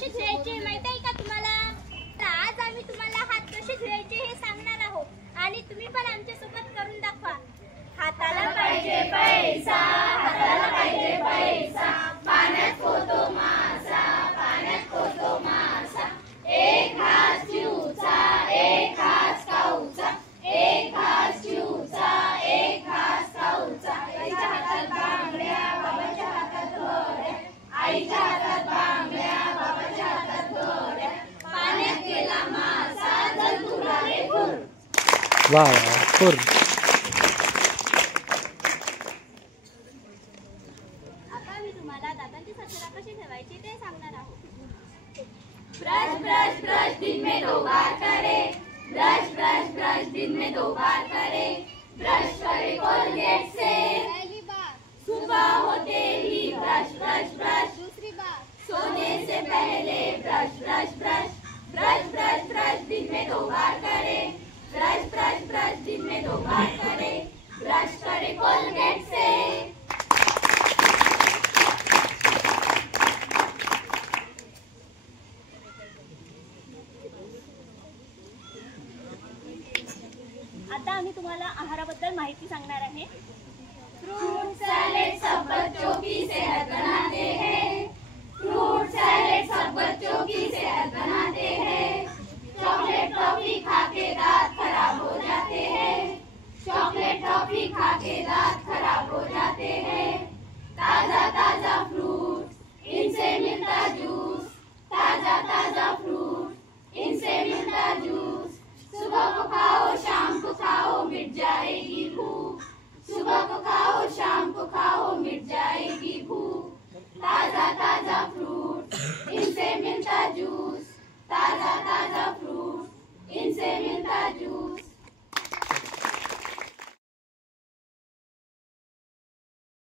कसे धुवायचे माहिती आहे का तुम्हाला? तर आज आम्ही तुम्हाला हात कसे धुवायचे हे सांगणार आहोत आणि तुम्ही पण आमच्या सोबत करून दाखवा. हाताला पाहिजे पैसा, हाताला पाहिजे पैसा, पाण्यात पोहतो मासा, पाण्यात पोहतो मासा. एक घास चिवचा, एक घास काऊचा, एक घास चिवचा, एक घास काऊचा. आईच्या हातात बांगड्या, बाबाच्या हातात घड्या, आईच्या हातात बांगड्या, बाबाच्या हातात घड्या. पाण्यात गेला मासा, जंतू आले फुर. वाह वाह, फुर. आता मी तुम्हाला दातांची स्वच्छता कशी ठेवायची ते सांगणार आहोत. ब्रश ब्रश ब्रश दिन में 2 बार करे, ब्रश ब्रश ब्रश दिन में 2 बार करे. ब्रश करे कोलगेट से पहली बार, सुबह होते ही ब्रश ब्रश ब्रश. दूसरी बार, सोने से पहले brush brush brush. Brush brush brush दिन में 2 बार करे, ब्रश ब्रश ब्रश दिन में 2 बार करे. ब्रश करे कोलगेट से. आता आम्ही तुम्हाला आहाराबद्दल माहिती सांगणार आहे. फ्रूट सैलेड सब बच्चों की सेहत बनाते हैं. फ्रूट सैलेड सब बच्चों की सेहत बनाते हैं. चॉकलेट टॉफी खा के दांत खराब हो जाते हैं. चॉकलेट टॉफी खा के दांत